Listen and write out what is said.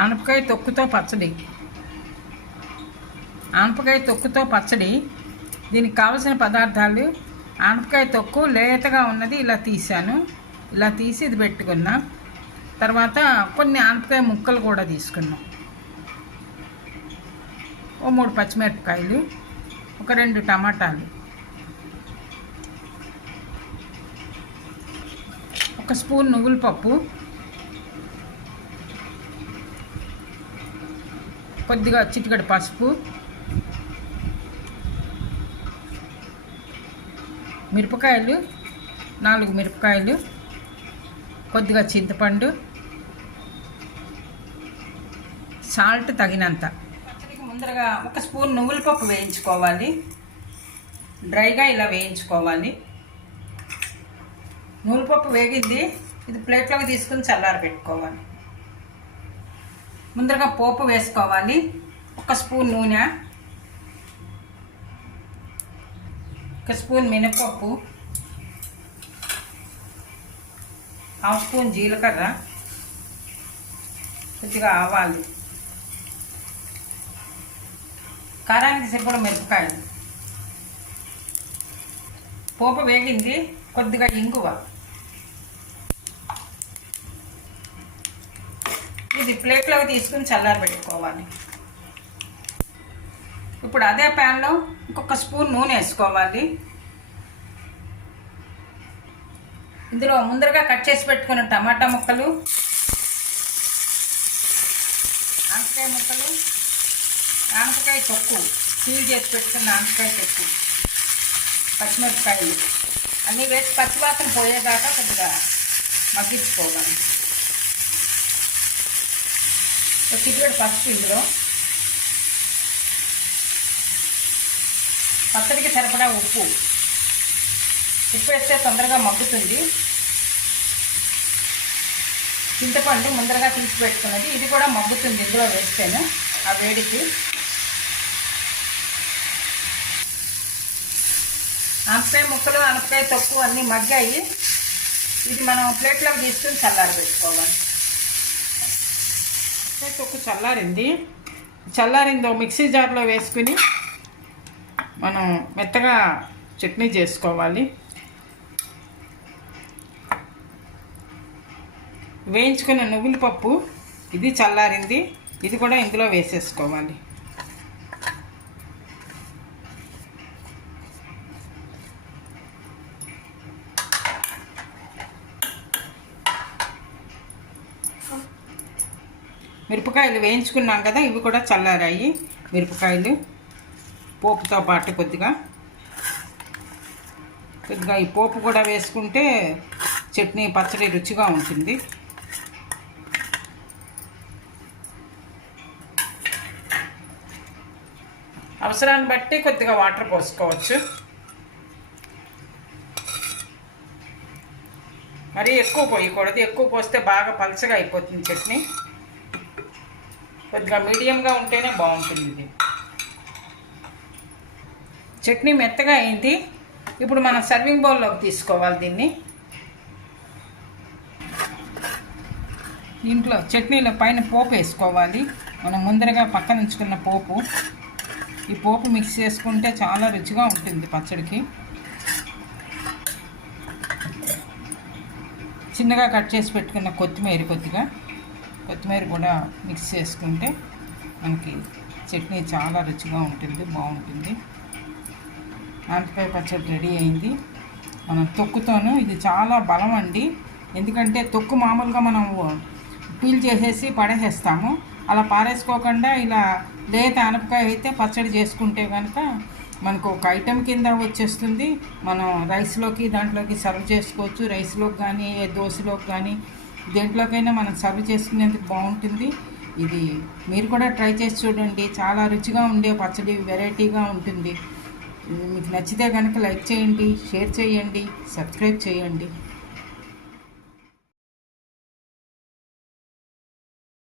ఆనపకాయ తొక్కుతో పచ్చడి. ఆనపకాయ తొక్కుతో పచ్చడి. దీనికి కావలసిన పదార్థాలు ఆనపకాయ తొక్కు లేతగా ఉన్నది ఇలా తీసాను ఇలా తీసి ఇది పెట్టుకున్నా తర్వాత కొన్ని ఆనపకాయ ముక్కలు కూడా తీసుకున్నాం ఓ మూడు పచ్చిమిరపకాయలు ఒక రెండు టమాటాలు ఒక స్పూన్ నువ్వుల పప్పు కొద్దిగా చిటికడ పసుపు. మిరపకాయలు నాలుగు మిరపకాయలు కొద్దిగా చింతపండు సాల్ట్ తగినంత. పచ్చడికి ముందరగా ఒక స్పూన్ నువ్వుల పప్పు వేయించుకోవాలి. డ్రైగా ఇలా వేయించుకోవాలి. నువ్వుల పప్పు వేగింది. ఇది ప్లేట్లోకి తీసుకుని చల్లారి పెట్టుకోవాలి ముందరగా పోపు వేసుకోవాలి. ఒక స్పూన్ నూనె. ఒక స్పూన్ మినపప్పు. హాఫ్ స్పూన్ జీలకర్ర. కొద్దిగా ఆవాలు. కారానికి సరిపడ మిరపకాయలు. పోపు వేగింది. కొద్దిగా ఇంగువ. ఇది ప్లేట్లోకి తీసుకుని చల్లారి పెట్టుకోవాలి. ఇప్పుడు అదే ప్యాన్లో ఇంకొక స్పూన్ నూనె వేసుకోవాలి. ఇందులో ముందరగా కట్ చేసి పెట్టుకున్న టమాటా ముక్కలు ఆనపకాయ ముక్కలు ఆనపకాయ తొక్కు సీల్ చేసి పెట్టుకున్న ఆనపకాయ తొక్కు పచ్చిమిరపకాయలు. అన్నీ వేసి పచ్చివాసన పోయేదాకా కొద్దిగా మగ్గించుకోవాలి ఒక చిటికెడు పసుపు ఇందులో. పచ్చడికి సరిపడా ఉప్పు. ఉప్పు వేస్తే తొందరగా మగ్గుతుంది. చింతపండు ముందరగా తీసి పెట్టుకున్నది. ఇది కూడా మగ్గుతుంది ఇందులో వేస్తేను ఆ వేడికి. ఆనపకాయ ముక్కలు ఆనపకాయ తక్కువ అన్నీ మగ్గాయి. ఇది మనం ప్లేట్లోకి తీసుకుని చల్లారి పెట్టుకోవాలి ఆనపకాయ చల్లారింది. చల్లారిందో మిక్సీ జార్లో వేసుకుని మనం మెత్తగా చట్నీ చేసుకోవాలి. వేయించుకున్న నువ్వుల పప్పు ఇది చల్లారింది. ఇది కూడా ఇందులో వేసేసుకోవాలి. మిరపకాయలు వేయించుకున్నాం కదా ఇవి కూడా చల్లారాయి. మిరపకాయలు పోపుతో పాటు కొద్దిగా. కొద్దిగా ఈ పోపు కూడా వేసుకుంటే చట్నీ పచ్చడి రుచిగా ఉంటుంది. అవసరాన్ని బట్టి కొద్దిగా వాటర్ పోసుకోవచ్చు. మరీ ఎక్కువ పోయకూడదు. ఎక్కువ పోస్తే బాగా పలచగా అయిపోతుంది చట్నీ. కొద్దిగా మీడియంగా ఉంటేనే బాగుంటుంది ఇది. చట్నీ మెత్తగా అయింది. ఇప్పుడు మనం సర్వింగ్ బౌల్లోకి తీసుకోవాలి దీన్ని. దీంట్లో చట్నీలో పైన పోపు వేసుకోవాలి. మనం ముందరగా పక్కన ఉంచుకున్న పోపు. ఈ పోపు మిక్స్ చేసుకుంటే చాలా రుచిగా ఉంటుంది పచ్చడికి. చిన్నగా కట్ చేసి పెట్టుకున్న కొత్తిమీర కొద్దిగా. కొత్తిమీర కూడా మిక్స్ చేసుకుంటే మనకి చట్నీ చాలా రుచిగా ఉంటుంది బాగుంటుంది. ఆనపకాయ పచ్చడి రెడీ అయింది. మనం తొక్కుతోను ఇది చాలా బలం అండి. ఎందుకంటే తొక్కు మామూలుగా మనం పీల్ చేసేసి పడేసేస్తాము. అలా పారేసుకోకుండా ఇలా లేత ఆనపకాయ అయితే పచ్చడి చేసుకుంటే కనుక మనకు ఒక ఐటెం కింద వచ్చేస్తుంది. మనం రైస్లోకి దాంట్లోకి సర్వ్ చేసుకోవచ్చు. రైస్లోకి కానీ దోశలోకి కానీ దేంట్లోకైనా మనం సర్వ్ చేసుకునేందుకు బాగుంటుంది. ఇది మీరు కూడా ట్రై చేసి చూడండి. చాలా రుచిగా ఉండే పచ్చడి వెరైటీగా ఉంటుంది. మీకు నచ్చితే కనుక లైక్ చేయండి షేర్ చేయండి సబ్స్క్రైబ్ చేయండి.